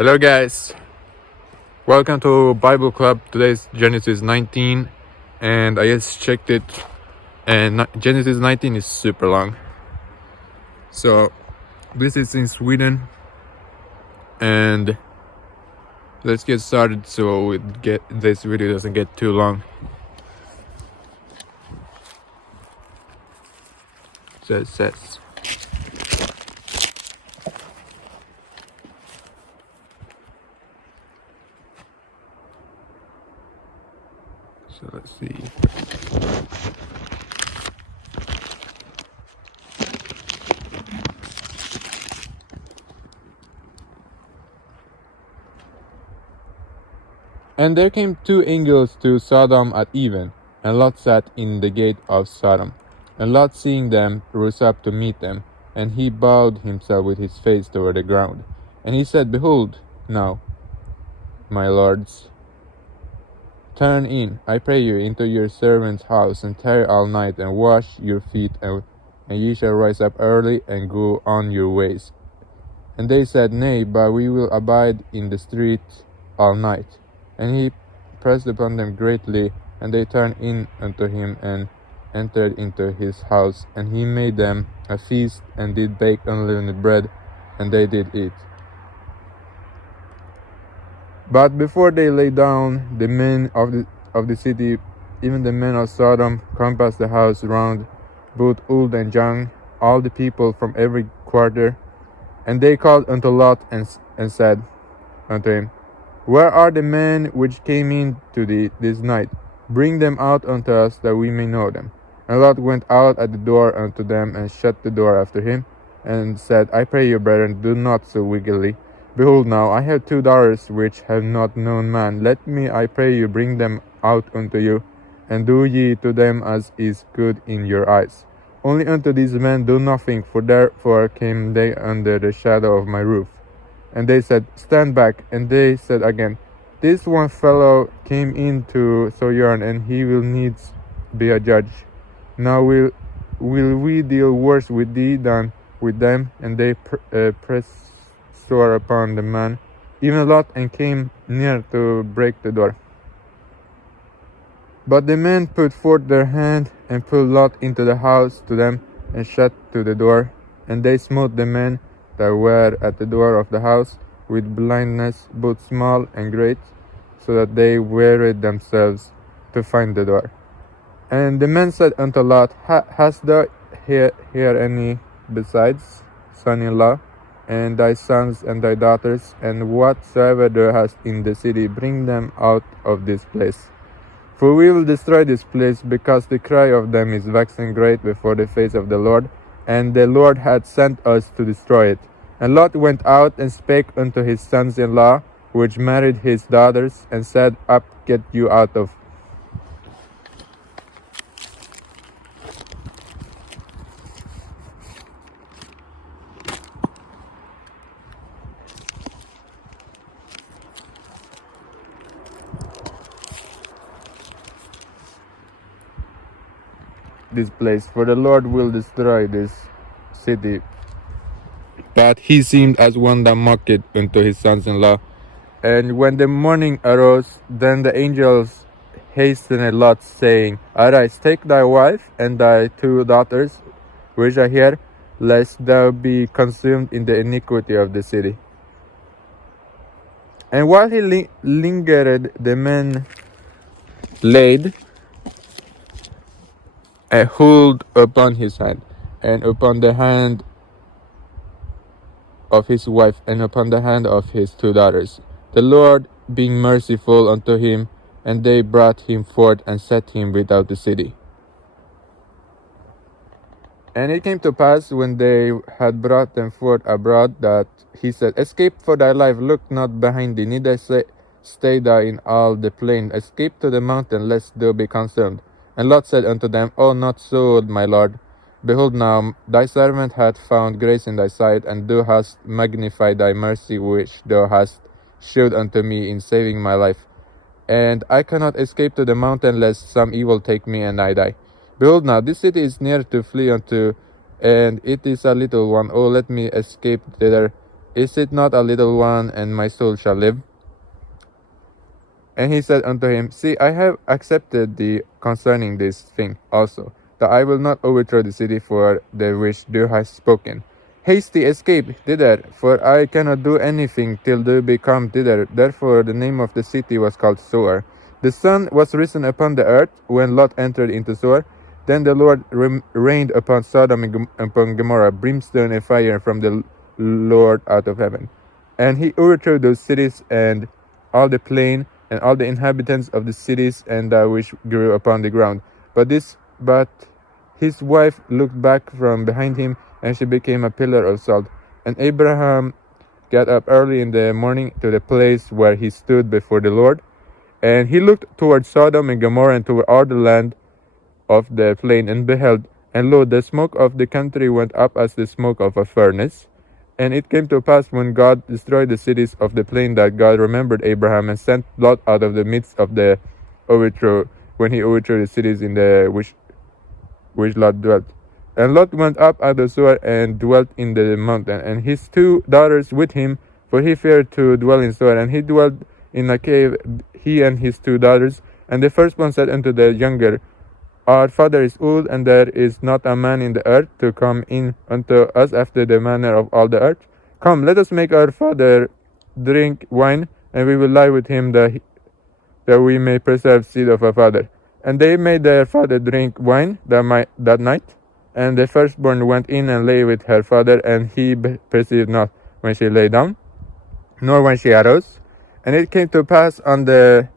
Hello guys, welcome to Bible Club. Today is Genesis 19 and I just checked it and Genesis 19 is super long. So this is in Sweden and let's get started so this video doesn't get too long. So it says, so let's see. And there came two angels to Sodom at even, and Lot sat in the gate of Sodom. And Lot, seeing them, rose up to meet them, and he bowed himself with his face toward the ground. And he said, Behold, now, my lords, turn in, I pray you, into your servant's house, and tarry all night, and wash your feet, and ye shall rise up early, and go on your ways. And they said, Nay, but we will abide in the street all night. And he pressed upon them greatly, and they turned in unto him, and entered into his house. And he made them a feast, and did bake unleavened bread, and they did eat. But before they lay down, the men of the city, even the men of Sodom, compassed the house round, both old and young, all the people from every quarter. And they called unto Lot, and said unto him, Where are the men which came in to thee this night? Bring them out unto us, that we may know them. And Lot went out at the door unto them, and shut the door after him, and said, I pray you, brethren, do not so wickedly. Behold, now I have 2 daughters which have not known man. Let me, I pray you, bring them out unto you, and do ye to them as is good in your eyes. Only unto these men do nothing, for therefore came they under the shadow of my roof. And they said, Stand back. And they said again, This one fellow came in to sojourn, and he will needs be a judge. Now will we deal worse with thee than with them? And they pressed sore upon the man, even Lot, and came near to break the door. But the men put forth their hand, and pulled Lot into the house to them, and shut to the door. And they smote the men that were at the door of the house with blindness, both small and great, so that they wearied themselves to find the door. And the men said unto Lot, Hast thou here any besides son-in-law, and thy sons and thy daughters, and whatsoever thou hast in the city, bring them out of this place. For we will destroy this place, because the cry of them is waxing great before the face of the Lord, and the Lord hath sent us to destroy it. And Lot went out and spake unto his sons-in-law, which married his daughters, and said, Up, get you out of this place, for the Lord will destroy this city. But he seemed as one that mocked unto his sons-in-law. And when the morning arose, then the angels hastened Lot, saying, Arise, take thy wife and thy 2 daughters, which are here, lest thou be consumed in the iniquity of the city. And while he lingered, the men laid a hold upon his hand, and upon the hand of his wife, and upon the hand of his 2 daughters, the Lord being merciful unto him, and they brought him forth, and set him without the city. And it came to pass, when they had brought them forth abroad, that he said, Escape for thy life, look not behind thee, neither stay thou in all the plain. Escape to the mountain, lest thou be consumed. And Lot said unto them, Oh, not so, my Lord. Behold, now thy servant hath found grace in thy sight, and thou hast magnified thy mercy which thou hast shewed unto me in saving my life. And I cannot escape to the mountain, lest some evil take me, and I die. Behold, now this city is near to flee unto, and it is a little one. Oh, let me escape thither, Is it not a little one, and my soul shall live? And he said unto him, See, I have accepted thee concerning this thing also, that I will not overthrow the city for the which thou hast spoken. Haste thee, escape thither, for I cannot do anything till thou be come thither. Therefore the name of the city was called Zoar. The sun was risen upon the earth when Lot entered into Zoar. Then the Lord rained upon Sodom and upon Gomorrah brimstone and fire from the Lord out of heaven. And he overthrew those cities and all the plain and all the inhabitants of the cities and that which grew upon the ground. But his wife looked back from behind him, and she became a pillar of salt. And Abraham got up early in the morning to the place where he stood before the Lord. And he looked toward Sodom and Gomorrah and toward all the land of the plain, and beheld, and lo, the smoke of the country went up as the smoke of a furnace. And it came to pass, when God destroyed the cities of the plain, that God remembered Abraham and sent Lot out of the midst of the overthrow, when he overthrew the cities in the which Lot dwelt. And Lot went up out of Zoar and dwelt in the mountain, and his 2 daughters with him, for he feared to dwell in Zoar. And he dwelt in a cave, he and his 2 daughters. And the firstborn said unto the younger, Our father is old, and there is not a man in the earth to come in unto us after the manner of all the earth. Come, let us make our father drink wine, and we will lie with him, that we may preserve seed of our father. And they made their father drink wine that night. And the firstborn went in and lay with her father, and he perceived not when she lay down, nor when she arose. And it came to pass on the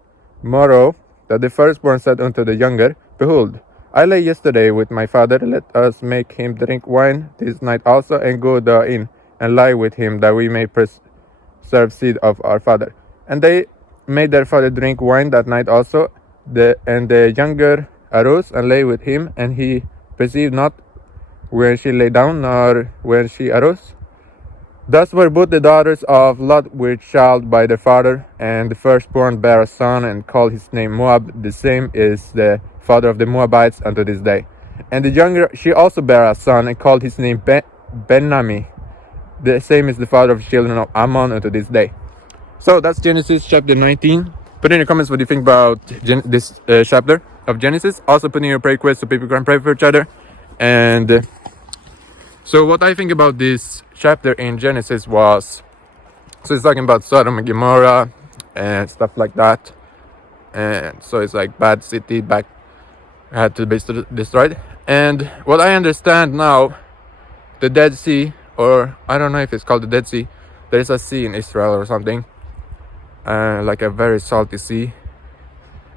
morrow that the firstborn said unto the younger, Behold, I lay yesterday with my father. Let us make him drink wine this night also, and go in and lie with him, that we may preserve seed of our father. And they made their father drink wine that night also. And the younger arose and lay with him, and he perceived not when she lay down, nor when she arose. Thus were both the daughters of Lot with child by their father, and the firstborn bare a son, and called his name Moab. The same is the father of the Moabites unto this day. And the younger, she also bare a son, and called his name Ben-Ammi. The same is the father of the children of Ammon unto this day. So that's Genesis chapter 19. Put in your comments what you think about this chapter of Genesis. Also put in your prayer requests so people can pray for each other. And so what I think about this chapter in Genesis was, so it's talking about Sodom and Gomorrah and stuff like that. And so it's like bad city had to be destroyed. And what I understand now, the Dead Sea, or I don't know if it's called the Dead Sea, there is a sea in Israel or something, like a very salty sea.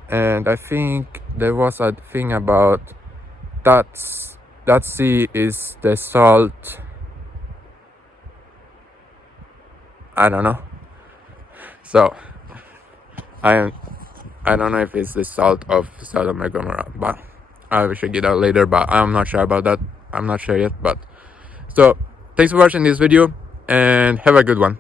And I think there was a thing about that sea is the salt, I don't know. So I don't know if it's the salt of Sodom and Gomorrah, but I will check it out later, but I'm not sure about that. I'm not sure yet. But so thanks for watching this video, and have a good one.